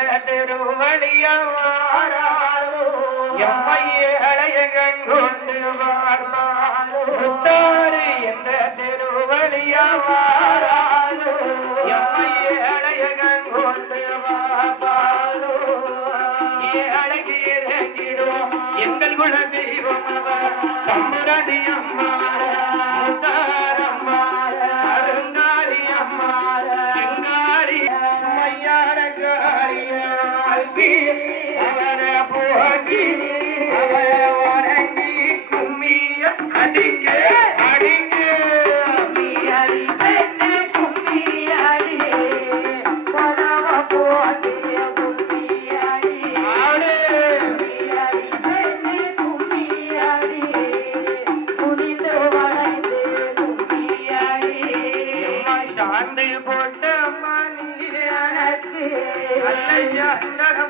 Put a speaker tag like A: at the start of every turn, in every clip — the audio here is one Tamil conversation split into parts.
A: எந்த திருவழியா எம்மையே அழைய கொண்டு பார்ப்பாரோ முத்தாறு எந்த திருவழியா எம்மையே கொண்டு ஏ எங்கள் குல தெய்வம் அவர் தம்புரடி அம்மா be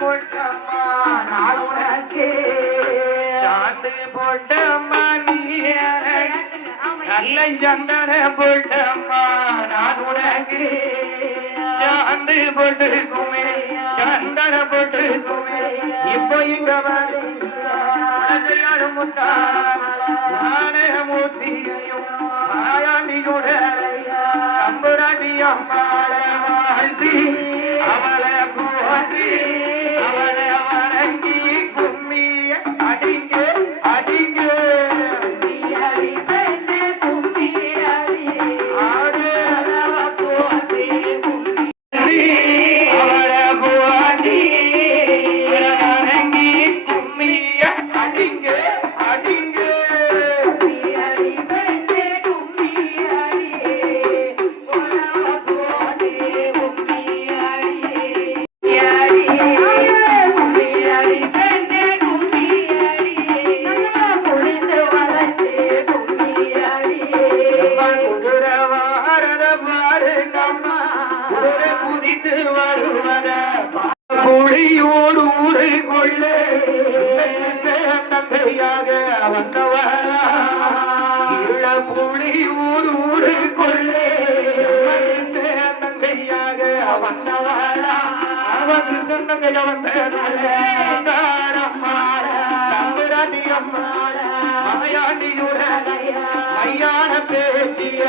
A: போட்டம்மா
B: நான் உனக்கு
A: சாந்து போட்ட மணி நல்ல சந்தன போட்டம்மா நான் உனக்கு சாந்து போட்டுக்குமே சந்தன போட்டுக்குமே இப்போ இங்க வந்து முத்தா நானே மூர்த்தியையும் ஆயாண்டியோட தம்புராட்டி வாழ்த்தி அவளை Brasil! குதித்து வருவத ஊரை கொள்ள தந்தையாக வந்தவரா. இள புலி ஊரை கொள்ள தந்தையாக வந்தவரா. அவன் தந்தைய வந்தம்மா தம்புராட்டி அம்மா மாயாண்டியுடன் மையான பேச்சிய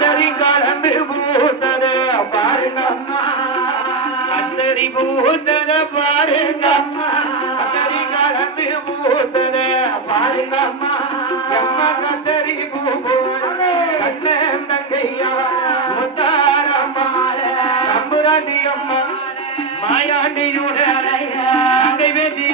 A: கத்தரி கலந்து பூத்தத பாருங்கம்மா. கத்தரி பூத்தத பாருங்கம்மா. கத்தரி கலந்து பூத்தத பாருங்கம்மா. எம்மா கத்தரி பூ கண்ணன் தங்கையா முத்தாரம்மா தம்புராட்டி அம்மா மாயாண்டியுடைய அங்கை வேதி